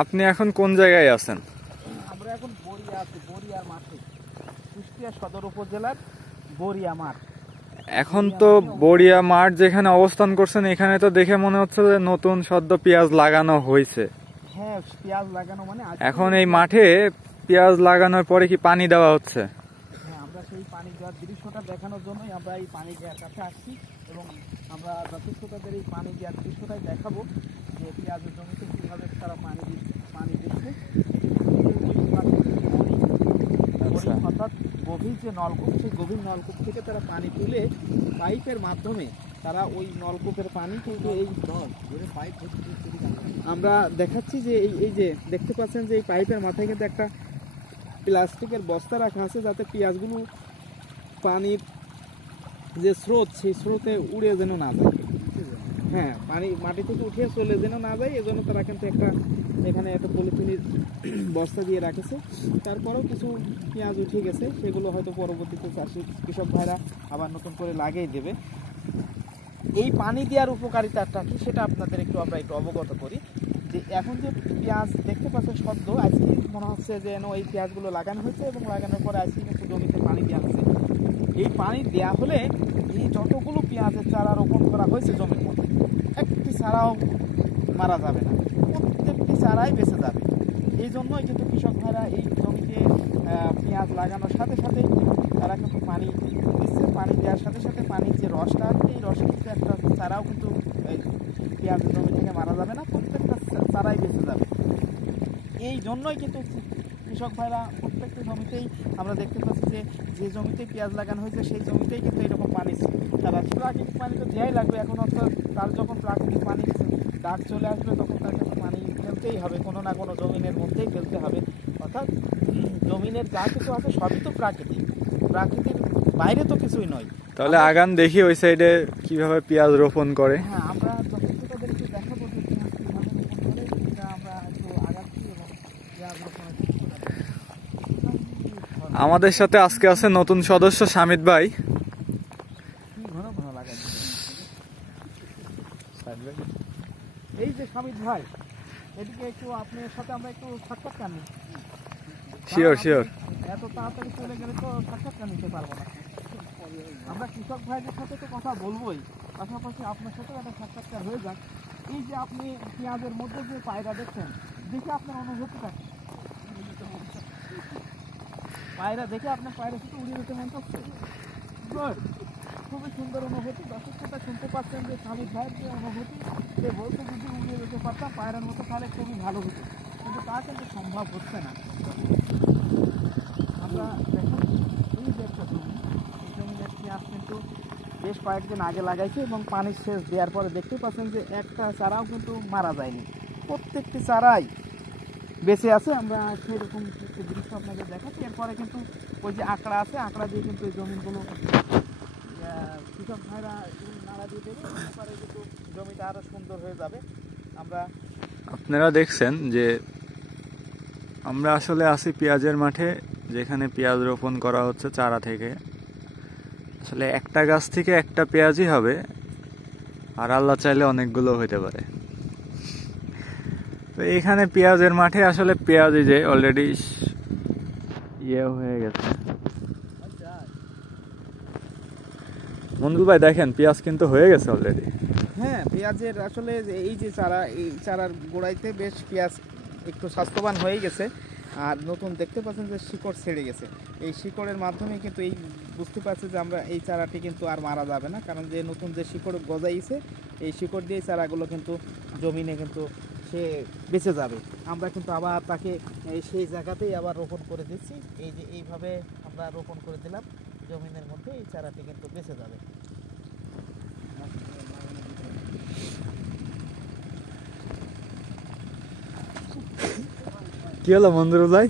আপনি এখন কোন জায়গায় আছেন? আমরা এখন বড়িয়া আছি, বড়িয়ার মাঠে, কুষ্টিয়া সদর উপজেলার বড়িয়া মাঠ। এখন তো বড়িয়া মাঠ যেখানে অবস্থান করছেন, এখানে তো দেখে মনে হচ্ছে যে নতুন সদ্য পেঁয়াজ লাগানো হয়েছে। হ্যাঁ, পেঁয়াজ লাগানো মানে এখন এই মাঠে পেঁয়াজ লাগানোর পরে কি পানি দেওয়া হচ্ছে? হ্যাঁ, আমরা সেই পানি দেওয়ার দৃশ্যটা দেখানোর জন্যই আমরা এই পানি দেওয়ার কাছে আসছি এবং আমরা দর্শকদের এই পানি দেওয়ার দৃশ্যটাই দেখাবো যে পেঁয়াজের জমিতে কীভাবে তারা পানি দিচ্ছে। অর্থাৎ গভীর যে নলকূপ, সেই গভীর নলকূপ থেকে তারা পানি তুলে পাইপের মাধ্যমে তারা ওই নলকূপের পানি কিন্তু এই পাইপ আমরা দেখাচ্ছি যে এই যে দেখতে পাচ্ছেন যে এই পাইপের মাথায় কিন্তু একটা প্লাস্টিকের বস্তা রাখা আছে যাতে পেঁয়াজগুলো পানির যে স্রোত, সেই স্রোতে উড়ে যেন না যায়। হ্যাঁ, পানি মাটি থেকে উঠে চলে যেন না যায়, এজন্য তারা কিন্তু এখানে একটা পলিথিনের বস্তা দিয়ে রাখেছে। তারপরেও কিছু পেঁয়াজ উঠে গেছে, সেগুলো হয়তো পরবর্তীতে কৃষক ভাইরা আবার নতুন করে লাগিয়ে দেবে। এই পানি দেওয়ার উপকারিতাটা কি সেটা আপনাদের আমরা একটু অবগত করি। যে এখন যে পেঁয়াজ দেখতে পাচ্ছেন সদ্য, আজকে মনে হচ্ছে যেন এই পেঁয়াজগুলো লাগানো হয়েছে এবং লাগানোর পরে আজকে কিন্তু জমিতে পানি দেওয়া হচ্ছে। এই পানি দেওয়া হলে এই যতগুলো পেঁয়াজের চারা রোপণ করা হয়েছে জমির মধ্যে, একটি চারাও মারা যাবে না, প্রত্যেকটি চারাই বেঁচে যাবে। এই জন্যই কিন্তু কৃষক ভাইরা এই জমিতে পেঁয়াজ লাগানোর সাথে সাথে তারা কিন্তু পানি দিচ্ছে। পানি দেওয়ার সাথে সাথে পানির যে রসটা আছে, এই রস কিন্তু একটা চারাও কিন্তু পেঁয়াজের জমি থেকে মারা যাবে না, প্রত্যেকটা চারাই বেঁচে যাবে। এই জন্যই কিন্তু কৃষক ভাইরা প্রত্যেকটা জমিতেই আমরা দেখতে পাচ্ছি যে জমিতে পেঁয়াজ লাগানো হয়েছে সেই জমিতেই কিন্তু এরকম পানি ছাড়া। প্রাকৃতিক পানি তো দেওয়াই লাগবে, এখন অর্থাৎ তার যখন প্রাকৃতিক পানি ডাক চলে আসবে তখন তার কাছে পানি ফেলতেই হবে, কোনো না কোনো জমিনের মধ্যেই ফেলতে হবে। অর্থাৎ জমিনের যা কিছু আছে সবই তো প্রাকৃতির বাইরে তো কিছুই নয়। তাহলে আগান দেখি ওই সাইডে কিভাবে পেঁয়াজ রোপণ করে। হ্যাঁ, আমরা দর্শকদের একটু দেখাবো যে পেঁয়াজ কীভাবে রোপণ করে, সেটা আমরা একটু আগাচ্ছি এবং পেঁয়াজ রোপণের আমাদের সাথে আজকে আছে নতুন সদস্য শামিদ ভাই। ঘন ঘন লাগাই এই যে শামিদ ভাই, এদিকে একটু আপনার সাথে আমরা একটু সাক্ষাৎকার নিই। শিওর। এত তাড়াতাড়ি চলে গেলে তো সাক্ষাৎকার নিতে পারবো না। আমরা কৃষক ভাইদের সাথে তো কথা বলবোই, পাশাপাশি আপনার সাথেও একটা সাক্ষাৎকার হয়ে যাক। এই যে আপনি পেঁয়াজের মধ্যে যে পায়রা দেখছেন, দেখে আপনার অনুভূতিটা কি? পায়রা দেখে আপনার পায়রা শুধু উড়িয়ে যেতে মন করছে? খুবই সুন্দর অনুভূতি। দর্শক শ্রোতা শুনতে পাচ্ছেন যে শামিদ ভাইয়ের যে অনুভূতি, সে বলতে যদি উড়িয়ে যেতে পারতাম পায়রার মতো তাহলে খুবই ভালো হতো, কিন্তু তা কিন্তু সম্ভব হচ্ছে না। আমরা দেখুন এই যে একটা জমি, এই জমির পেঁয়াজ কিন্তু বেশ কয়েকদিন আগে লাগাইছে এবং পানির সেচ দেওয়ার পরে দেখতে পাচ্ছেন যে একটা চারাও কিন্তু মারা যায়নি, প্রত্যেকটি চারাই বেঁচে আছে। আমরা সেরকম একটি দৃশ্য আপনাদের দেখাচ্ছি। এরপরে কিন্তু ওই যে আঁকড়া আছে, আঁকড়া দিয়ে কিন্তু এই জমিগুলো কৃষক ভাইরা নাড়া দিয়ে দেবে, এরপরে কিন্তু জমিটা আরও সুন্দর হয়ে যাবে। আপনারা দেখছেন যে আমরা আসলে আছি পেঁয়াজের মাঠে, যেখানে পেঁয়াজ রোপণ করা হচ্ছে চারা থেকে। আসলে একটা গাছ থেকে একটা পেঁয়াজই হবে, আর আল্লাহ চাইলে অনেকগুলো হইতে পারে। তো এখানে পেঁয়াজের মাঠে আসলে পেঁয়াজই যে অলরেডি হয়ে গেছে। মঞ্জুল ভাই দেখেন পেঁয়াজ কিন্তু হয়ে গেছে অলরেডি। হ্যাঁ, পেঁয়াজের আসলে এই যে চারা, এই চারার গোড়াইতে বেশ পেঁয়াজ একটু স্বাস্থ্যবান হয়ে গেছে। আর নতুন দেখতে পাচ্ছেন যে শিকড় ছেড়ে গেছে, এই শিকড়ের মাধ্যমে কিন্তু এই বুঝতে পারছি যে আমরা এই চারাটি কিন্তু আর মারা যাবে না, কারণ যে নতুন যে শিকড় গজাইছে এই শিকড় দিয়ে চারাগুলো কিন্তু জমিনে কিন্তু সে বেঁচে যাবে। আমরা কিন্তু আবার তাকে সেই জায়গাতেই আবার রোপণ করে দিচ্ছি। এই যে এইভাবে আমরা রোপণ করে দিলাম জমিনের মধ্যে, এই চারাটি কিন্তু বেঁচে যাবে। কি হলো মঞ্জুর ভাই?